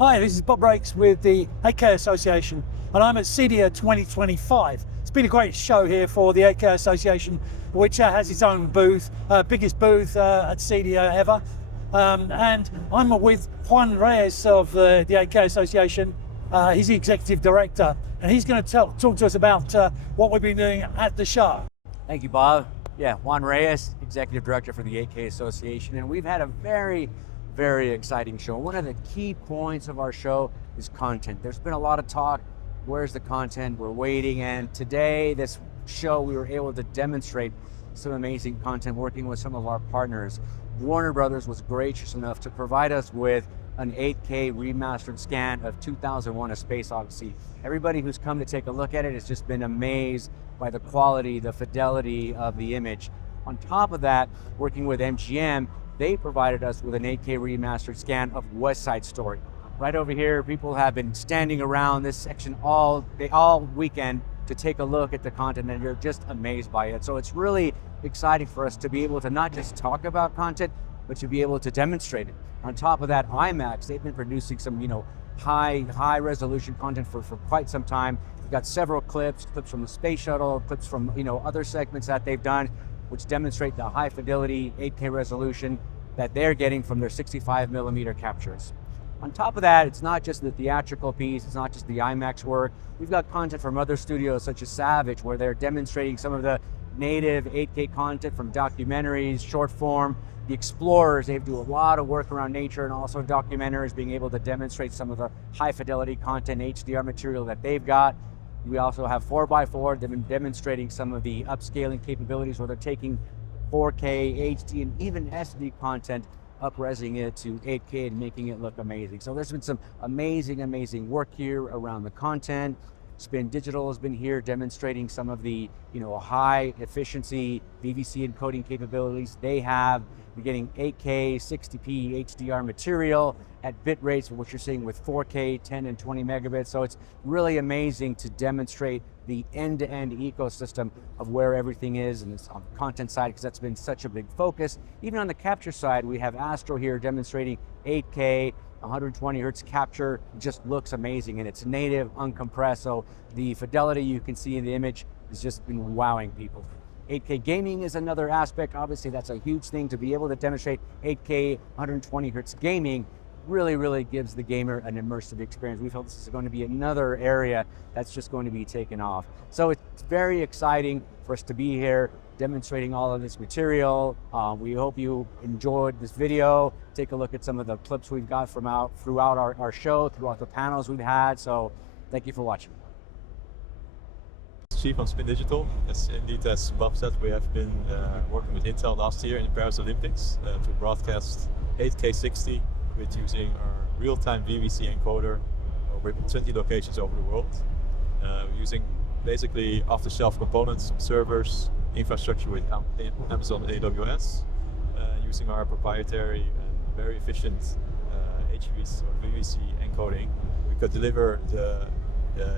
Hi, this is Bob Raikes with the 8K Association, and I'm at CEDIA 2025. It's been a great show here for the 8K Association, which has its own booth, biggest booth at CEDIA ever. And I'm with Juan Reyes of the 8K Association. He's the executive director, and he's going to talk to us about what we've been doing at the show. Thank you, Bob. Yeah, Juan Reyes, executive director for the 8K Association, and we've had a very exciting show. One of the key points of our show is content. There's been a lot of talk, where's the content? We're waiting, and today, this show, we were able to demonstrate some amazing content working with some of our partners. Warner Brothers was gracious enough to provide us with an 8K remastered scan of 2001: A Space Odyssey. Everybody who's come to take a look at it has just been amazed by the quality, the fidelity of the image. On top of that, working with MGM, they provided us with an 8K remastered scan of West Side Story. Right over here, people have been standing around this section all weekend to take a look at the content, and you're just amazed by it. So it's really exciting for us to be able to not just talk about content, but to be able to demonstrate it. On top of that, IMAX, they've been producing some, high resolution content for quite some time. We've got several clips from the space shuttle, clips from, other segments that they've done, which demonstrate the high fidelity 8K resolution that they're getting from their 65mm captures. On top of that, it's not just the theatrical piece, it's not just the IMAX work. We've got content from other studios such as Savage, where they're demonstrating some of the native 8K content from documentaries, short form. The Explorers, they do a lot of work around nature and also documentaries, being able to demonstrate some of the high fidelity content, HDR material that they've got. We also have 4x4, they've been demonstrating some of the upscaling capabilities where they're taking 4K, HD, and even SD content, up-resing it to 8K and making it look amazing. So there's been some amazing work here around the content. Spin Digital has been here demonstrating some of the high efficiency VVC encoding capabilities they have. You're getting 8K, 60p HDR material at bit rates, which you're seeing with 4K, 10 and 20 megabits. So it's really amazing to demonstrate the end-to-end ecosystem of where everything is, and it's on the content side, because that's been such a big focus. Even on the capture side, we have Astro here demonstrating 8K, 120 hertz capture. It just looks amazing, and it's native, uncompressed, so the fidelity you can see in the image has just been wowing people. 8K gaming is another aspect. Obviously, that's a huge thing to be able to demonstrate 8K 120 hertz gaming. Really gives the gamer an immersive experience. We felt this is going to be another area that's just going to be taken off. So it's very exciting for us to be here demonstrating all of this material. We hope you enjoyed this video. Take a look at some of the clips we've got throughout our show, throughout the panels we've had. So thank you for watching. Chief on Spin Digital. Yes, indeed, as Bob said, we have been working with Intel last year in the Paris Olympics to broadcast 8K 60 with using our real-time VVC encoder with 20 locations over the world. Using basically off-the-shelf components, servers, infrastructure with Amazon AWS, using our proprietary and very efficient HVC or VVC encoding. We could deliver the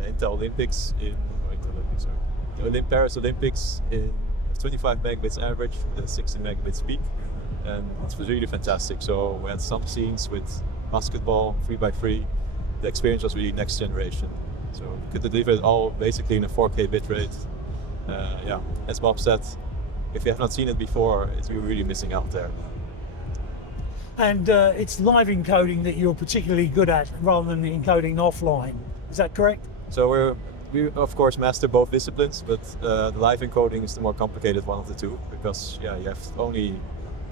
Intel Olympics in the Paris Olympics in 25 megabits average, with a 60 megabits peak, and it was really fantastic. So we had some scenes with basketball, 3x3. The experience was really next generation. So we could deliver it all basically in a 4K bitrate. Yeah, as Bob said, if you have not seen it before, you're really missing out there. And it's live encoding that you're particularly good at, rather than the encoding offline. Is that correct? So we of course master both disciplines, but the live encoding is the more complicated one of the two, because you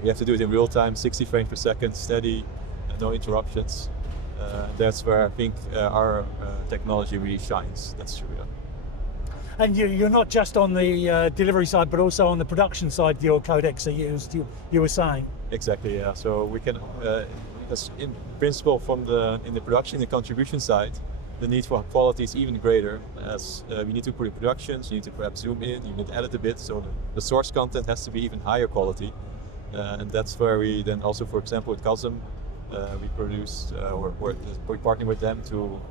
have to do it in real time, 60 frames per second, steady, no interruptions. That's where I think our technology really shines. That's true. Yeah. And you're not just on the delivery side, but also on the production side. Your codecs are used. You were saying. Exactly. Yeah. So we can, in principle, in the production, the contribution side, the need for quality is even greater, as we need to put in productions, you need to perhaps zoom in, you need to edit a bit, so the source content has to be even higher quality. And that's where we then also, for example, with Cosm, we produce, we're partnering with them to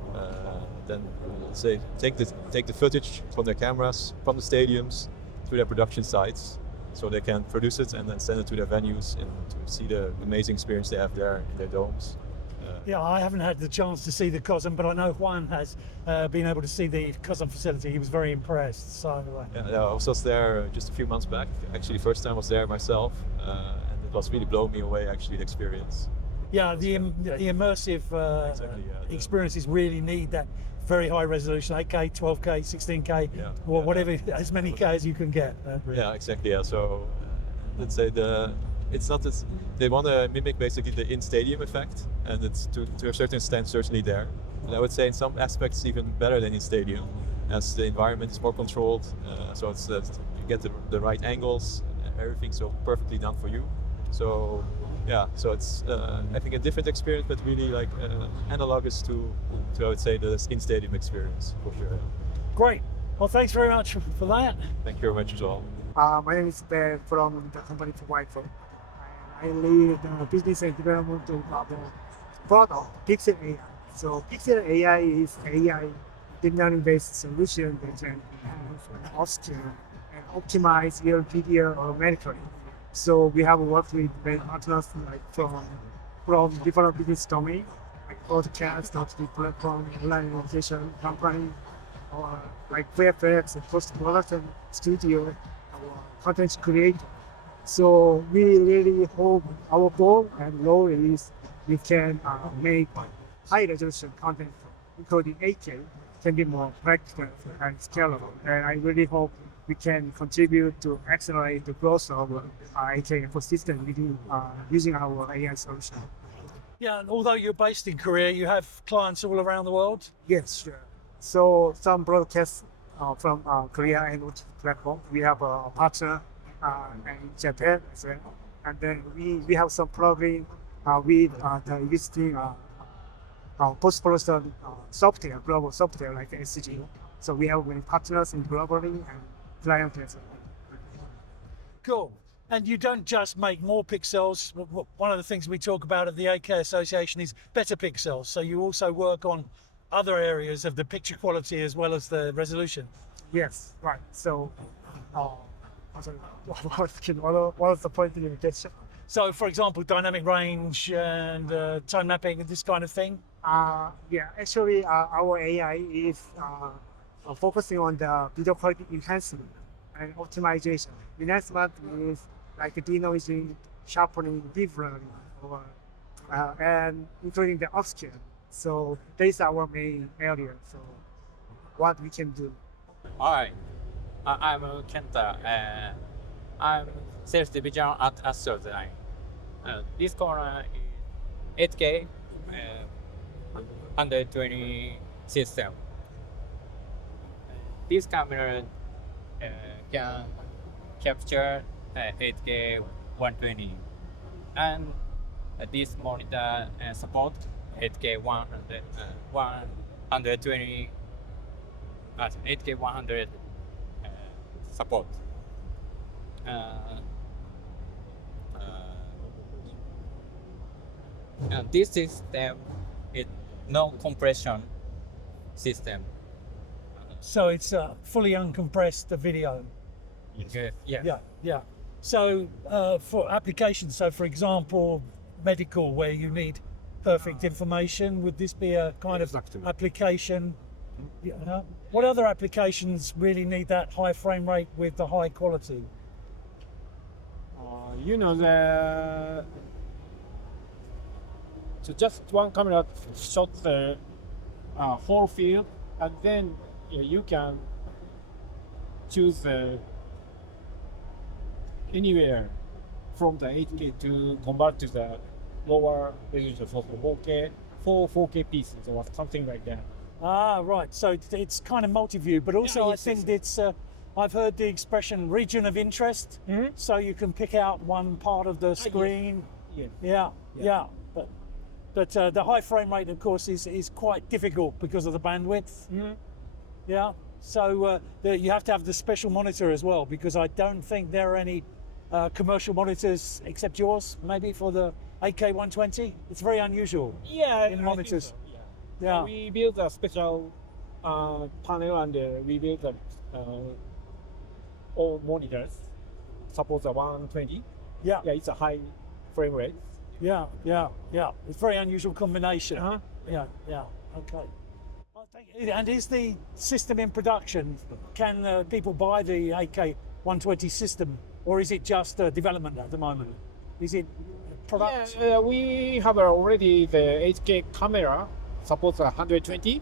then say take the footage from their cameras, from the stadiums, to their production sites, so they can produce it and then send it to their venues and to see the amazing experience they have there in their domes. Yeah, I haven't had the chance to see the COSM, but I know Juan has been able to see the COSM facility. He was very impressed. So Yeah, I was just there just a few months back. Actually, first time I was there myself, and it was really blowing me away. Actually, the experience. yeah, the immersive Exactly, yeah, experiences really need that very high resolution, 8K, 12K, 16K, Yeah, or yeah. whatever, as many K as you can get. Yeah, exactly. Yeah, so let's say it's not this, they want to mimic basically the in-stadium effect, and it's to a certain extent certainly there. And I would say in some aspects even better than in stadium, as the environment is more controlled. So it's you get the right angles, and everything's so perfectly done for you. So yeah, so it's I think a different experience, but really like analogous to I would say the in-stadium experience for sure. Great. Well, thanks very much for that. Thank you very much as well. My name is Ben from the company Provider. I lead the business and development of our product, Pixel AI. So Pixel AI is AI deep learning-based solution that can enhance and upscale and optimize your video or monitoring. So we have worked with many partners like from different business domains, like broadcast, OTT platform, online education company, or like VFX and post-production studio, our content creator. So we really hope our goal and goal is we can make high resolution content, including 8K, can be more practical and scalable. And I really hope we can contribute to accelerate the growth of 8K ecosystem using our AI solution. Yeah, and although you're based in Korea, you have clients all around the world. Yes, sure. So some broadcasts from Korea and OTT platform. We have a partner in Japan as well. And then we have some programming with the existing post-production software, global software like SG. So we have many partners in globally and clients as well. Cool. And you don't just make more pixels. One of the things we talk about at the AK Association is better pixels. So you also work on other areas of the picture quality as well as the resolution. Yes, right. So, I'm sorry, what was the point of your question? So, for example, dynamic range and time mapping and this kind of thing. Yeah, actually, our AI is focusing on the video quality enhancement and optimization. Enhancement is like denoising, sharpening, deep learning, or and including the upscale. So that is our main area. So what we can do. Hi, I'm Kenta. I'm sales division at Astro. This corner is 8K 120 system. This camera can capture 8K 120, and this monitor support 8K 120 at 8K 100 support. And this system is no compression system. So it's fully uncompressed video. Yeah. Yeah. So for applications, so for example, medical, where you need perfect information, would this be a kind of application? Yeah. What other applications really need that high frame rate with the high quality? So just one camera shot the whole field, and then you can choose anywhere from the 8K to convert to the lower resolution for 4K, 4K pieces or something like that. Ah, right. So it's kind of multi-view, but also Yeah, I think it's. I've heard the expression region of interest, so you can pick out one part of the screen. Yes. Yeah. But the high frame rate, of course, is quite difficult because of the bandwidth. Yeah. So you have to have the special monitor as well, because I don't think there are any commercial monitors except yours, maybe for the 8K 120. It's very unusual. Yeah, in monitors. So, yeah. Yeah. We built a special panel, and we built all monitors support the 120. Yeah. Yeah, it's a high frame rate. Yeah, yeah, yeah. It's a very unusual combination. Uh-huh. Yeah, yeah. Okay. Well, thank you. And is the system in production? Can people buy the AK120 system, or is it just development at the moment? Is it product? Yeah, we have already the 8K camera supports 120.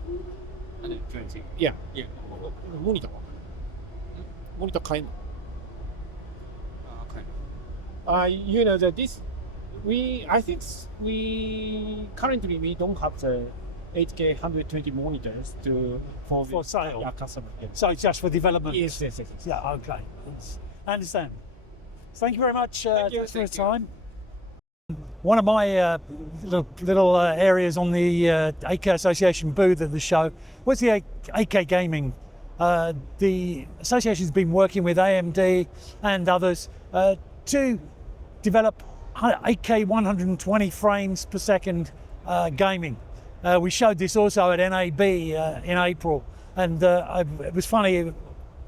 120. Yeah, Yeah. monitor. Monitor kind. Okay. You know that I think currently we don't have the 8K 120 monitors For sale? Yeah, customer. Yeah. So it's just for development? Yes. Yeah, okay. I understand. Thank you very much. Thanks for your time. One of my little areas on the AK Association booth at the show was the AK gaming. The association's been working with AMD and others to develop AK 120 frames per second gaming. We showed this also at NAB in April, and it was funny.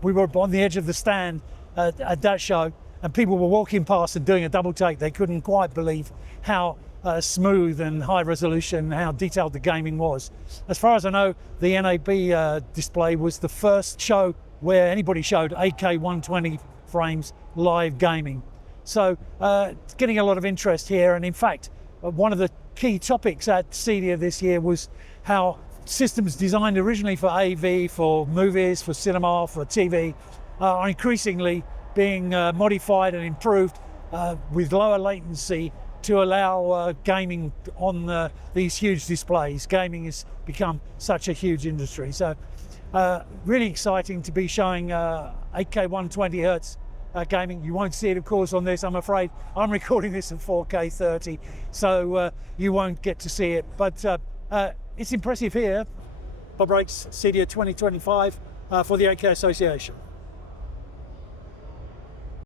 We were on the edge of the stand at that show, and people were walking past and doing a double take. They couldn't quite believe how smooth and high resolution, how detailed the gaming was. As far as I know, the NAB display was the first show where anybody showed AK 120 frames live gaming. So it's getting a lot of interest here, and in fact, one of the key topics at CEDIA this year was how systems designed originally for AV, for movies, for cinema, for TV, are increasingly being modified and improved with lower latency to allow gaming on these huge displays. Gaming has become such a huge industry. So really exciting to be showing 8K 120 Hertz gaming. You won't see it, of course, on this, I'm afraid. I'm recording this at 4K 30, so you won't get to see it. But it's impressive here. Bob Raikes, CEDIA 2025 for the AK Association.